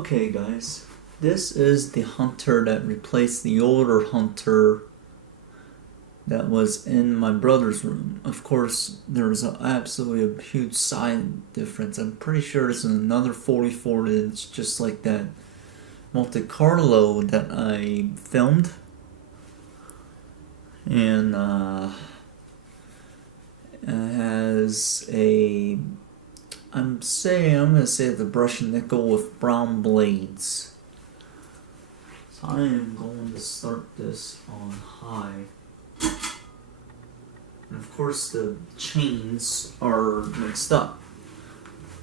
Okay guys, this is the hunter that replaced the older hunter that was in my brother's room. Of course, there's absolutely a huge size difference. I'm pretty sure this is another 44 inch, just like that Monte Carlo that I filmed. And it has a, I'm gonna say the brushed nickel with brown blades. So I am going to start this on high. And of course the chains are mixed up,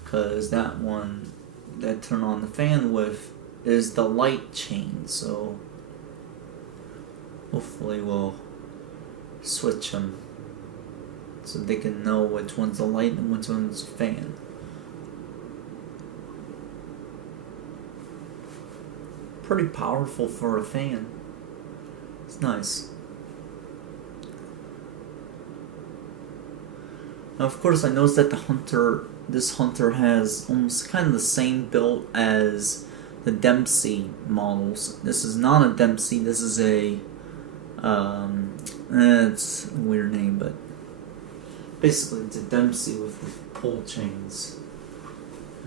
because that one that turn on the fan with is the light chain, so hopefully we'll switch them so they can know which one's the light and which one's the fan. Pretty powerful for a fan. It's nice. Now, of course, I noticed that this hunter has almost kind of the same build as the Dempsey models. This is not a Dempsey. This is a it's a weird name, but basically it's a Dempsey with the pull chains,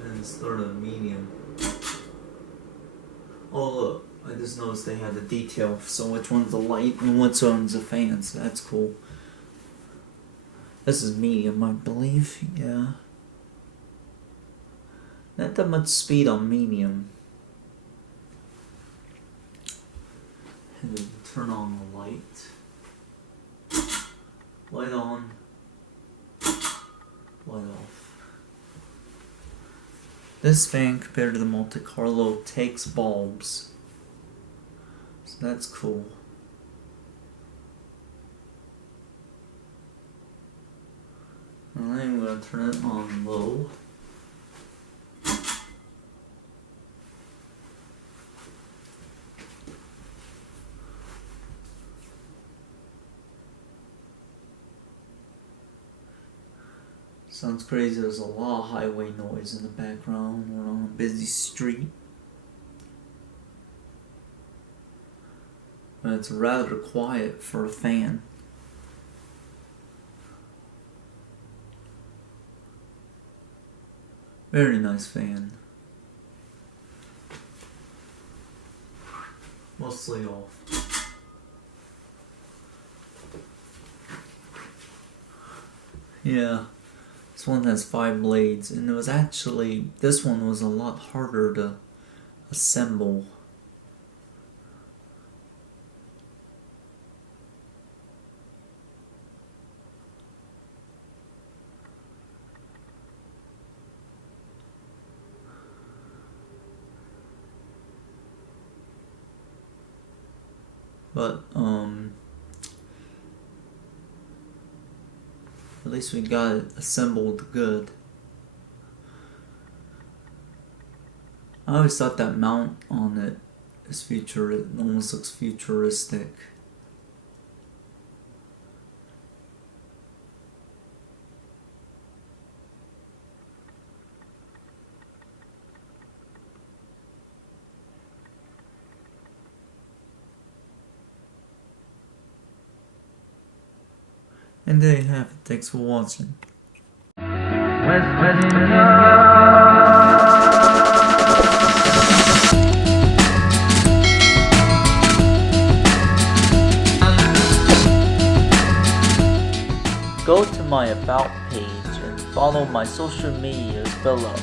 and it's sort of medium. Oh look, I just noticed they had the detail, so which one's the light and which one's the fan, so that's cool. This is medium, I believe, yeah. Not that much speed on medium. And then turn on the light. Light on. Light off. This fan, compared to the Monte Carlo, takes bulbs. So that's cool. Alright, I'm going to turn it on low. Sounds crazy, there's a lot of highway noise in the background. We're on a busy street. But it's rather quiet for a fan. Very nice fan. Mostly off. Yeah. This one has 5 blades, and it was actually, this one was a lot harder to assemble. But, at least we got it assembled good. I always thought that mount on it is it almost looks futuristic. And there you have it. Thanks for watching. Go to my About page and follow my social medias below.